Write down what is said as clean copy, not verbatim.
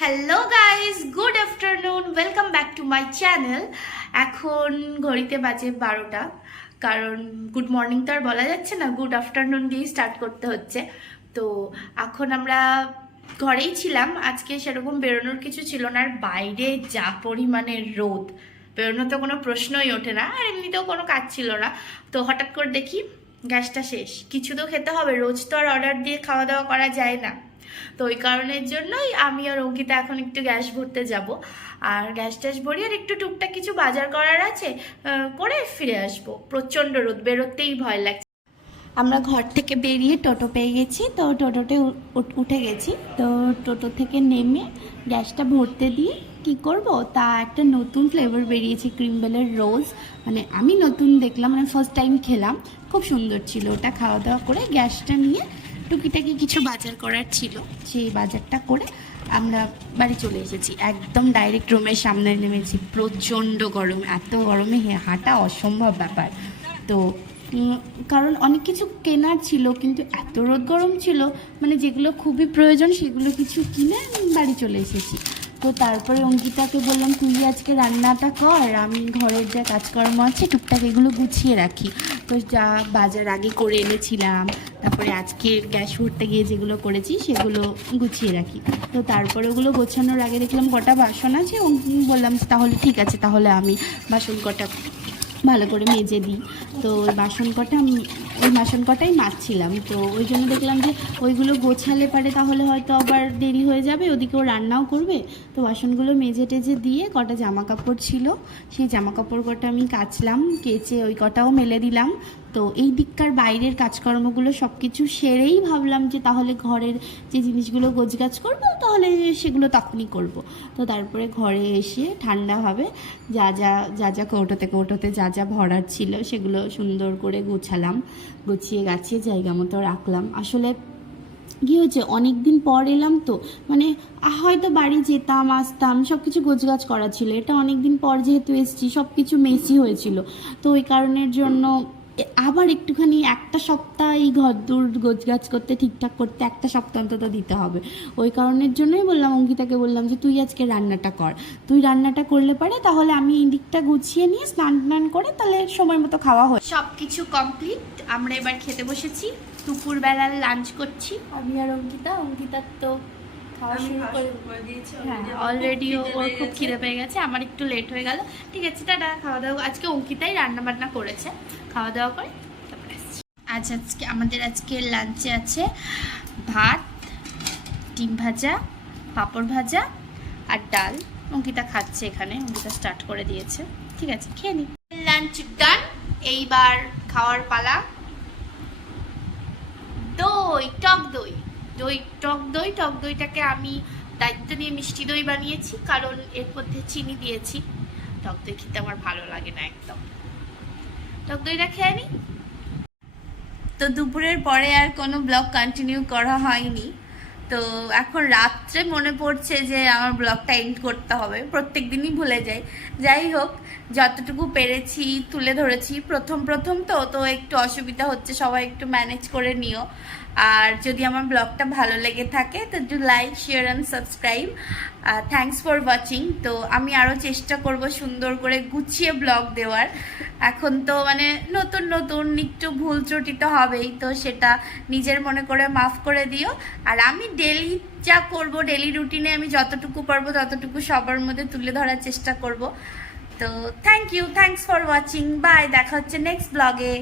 Hello guys, good afternoon, welcome back to my channel. এখন ঘড়িতে বাজে 12টা, কারণ গুড মর্নিং তো আর বলা যাচ্ছে না, গুড আফটারনুন দিয়ে স্টার্ট করতে হচ্ছে। তো এখন আমরা ঘরেই ছিলাম, আজকে সেরকম বেরোনোর কিছু ছিল না। আর বাইরে যা পরিমাণে রোদ, বেরোনো তো কোনো প্রশ্নই ওঠে না, আর এমনিতেও কোনো কাজ ছিল না। তো হঠাৎ করে দেখি গ্যাসটা শেষ, কিছু তো খেতে হবে, রোজ তো আর অর্ডার দিয়ে খাওয়া দাওয়া করা যায় না। তো ওই কারণের জন্যই আমি আর অঙ্কিতা এখন একটু গ্যাস ভরতে যাব, আর গ্যাস ট্যাস ভরি, আর একটু টুকটাক কিছু বাজার করার আছে, করে ফিরে আসবো। প্রচণ্ড রোদ, বেরোতেই ভয় লাগছে। আমরা ঘর থেকে বেরিয়ে টোটো পেয়ে গেছি, তো টোটোতে উঠে গেছি। তো টোটো থেকে নেমে গ্যাসটা ভরতে দিয়ে কি করব, তা একটা নতুন ফ্লেভার বেরিয়েছে ক্রিমবেলের রোজ, মানে আমি নতুন দেখলাম, মানে ফার্স্ট টাইম খেলাম, খুব সুন্দর ছিল। ওটা খাওয়া দাওয়া করে গ্যাসটা নিয়ে টুকিটাকি কিছু বাজার করার ছিল, সেই বাজারটা করে আমরা বাড়ি চলে এসেছি। একদম ডাইরেক্ট রুমের সামনে নেমেছি। প্রচণ্ড গরম, এত গরমে হাঁটা অসম্ভব ব্যাপার। তো কারণ অনেক কিছু কেনার ছিল, কিন্তু এত রোদ গরম ছিল, মানে যেগুলো খুবই প্রয়োজন সেগুলো কিছু কিনে বাড়ি চলে এসেছি। তো তারপরে অঙ্কিতাকে বললাম, তুই আজকে রান্নাটা কর, আমি ঘরের যা কাজকর্ম আছে টুকটাক এগুলো গুছিয়ে রাখি। তো যা বাজার আগে করে এনেছিলাম, তারপরে আজকে গ্যাস ভরতে গিয়ে যেগুলো করেছি সেগুলো গুছিয়ে রাখি। তো তারপরে ওগুলো গোছানোর আগে দেখলাম কটা বাসন আছে, বললাম তাহলে ঠিক আছে, তাহলে আমি বাসন কটা ভালো করে মেজে দিই। তো ওই বাসন কটাই মাজছিলাম, তো ওই জন্য দেখলাম যে ওইগুলো গোছালে পারে তাহলে হয়তো আবার দেরি হয়ে যাবে, ওদিকেও রান্নাও করবে। তো বাসনগুলো মেজে টেজে দিয়ে কটা জামা কাপড় ছিল, সেই জামা কাপড় কটা আমি কাচলাম, কেচে ওই কটাও মেলে দিলাম। তো এই দিককার বাইরের কাজকর্মগুলো সব কিছু সেরেই ভাবলাম যে তাহলে ঘরের যে জিনিসগুলো গোছগাছ করবো তাহলে সেগুলো তখনই করব। তো তারপরে ঘরে এসে ঠান্ডাভাবে যা যা কৌটোতে যা যা ভরার ছিল সেগুলো সুন্দর করে গুছিয়ে গাছিয়ে জায়গা মতো রাখলাম। আসলে কী হয়েছে, অনেক দিন পর এলাম, তো মানে হয়তো বাড়ি যেতাম আসতাম, সব কিছু গোছগাছ করা ছিল। এটা অনেক দিন পর যেহেতু এসেছি, সব কিছু মেসি হয়েছিল। তো ওই কারণের জন্য আবার একটুখানি একটা সপ্তাহ এই ঘরদোর গোছগাছ করতে, ঠিকঠাক করতে একটা সপ্তাহ অন্তত দিতে হবে। ওই কারণের জন্যই বললাম, অঙ্কিতাকে বললাম যে তুই আজকে রান্নাটা কর, তুই রান্নাটা করলে পারে তাহলে আমি এই দিকটা গুছিয়ে নিয়ে স্নান করে তাহলে সময় মতো খাওয়া হয়। সব কিছু কমপ্লিট, আমরা এবার খেতে বসেছি। দুপুরবেলার লাঞ্চ করছি আমি আর অঙ্কিতার তো খাওয়া শুরু করে দিয়েছে, হ্যাঁ অলরেডি ওর খুব খিদে পেয়ে গেছে, আমার একটু লেট হয়ে গেল। ঠিক আছে, টাটা। খাওয়া দাওয়া আজকে অঙ্কিতাই রান্না বান্না করেছে, খাওয়া দাওয়া করে তারপরে আসছি। আজকে লাঞ্চে আছে ভাত, ডিম ভাজা, পাঁপড় ভাজা আর ডাল। অঙ্কিতা খাচ্ছে, এখানে অঙ্কিতা স্টার্ট করে দিয়েছে। ঠিক আছে, খেয়ে নি। লাঞ্চ ডান, এইবার খাওয়ার পালা। টক দইটাকে আমি দায়িত্ব নিয়ে মিষ্টি দই বানিয়েছি, কারণ এর মধ্যে চিনি দিয়েছি। টক দই খেতে আমার ভালো লাগে না একদম। টক দইটা খেয়ে নি। তো দুপুরের পরে আর কোনো ব্লগ কন্টিনিউ করা হয়নি। তো এখন রাত্রে মনে পড়ছে যে আমার ব্লগটা এন্ড করতে হবে, প্রত্যেক দিনই ভুলে যাই। যাই হোক, যতটুকু পেরেছি তুলে ধরেছি। প্রথম তো একটু অসুবিধা হচ্ছে, সবাই একটু ম্যানেজ করে নিও। আর যদি আমার ব্লগটা ভালো লেগে থাকে তো do like, share and subscribe. Thanks for watching. তো আমি আরও চেষ্টা করব সুন্দর করে গুছিয়ে ব্লগ দেওয়ার। এখন তো মানে নতুন একটু ভুল ত্রুটি তো হবেই, তো সেটা নিজের মনে করে মাফ করে দিও। আর আমি ডেলি যা করব, ডেলি রুটিনে আমি যতটুকু পারবো ততটুকু সবার মধ্যে তুলে ধরার চেষ্টা করব। তো থ্যাংকস ফর ওয়াচিং, বাই, দেখা হচ্ছে নেক্সট ব্লগে।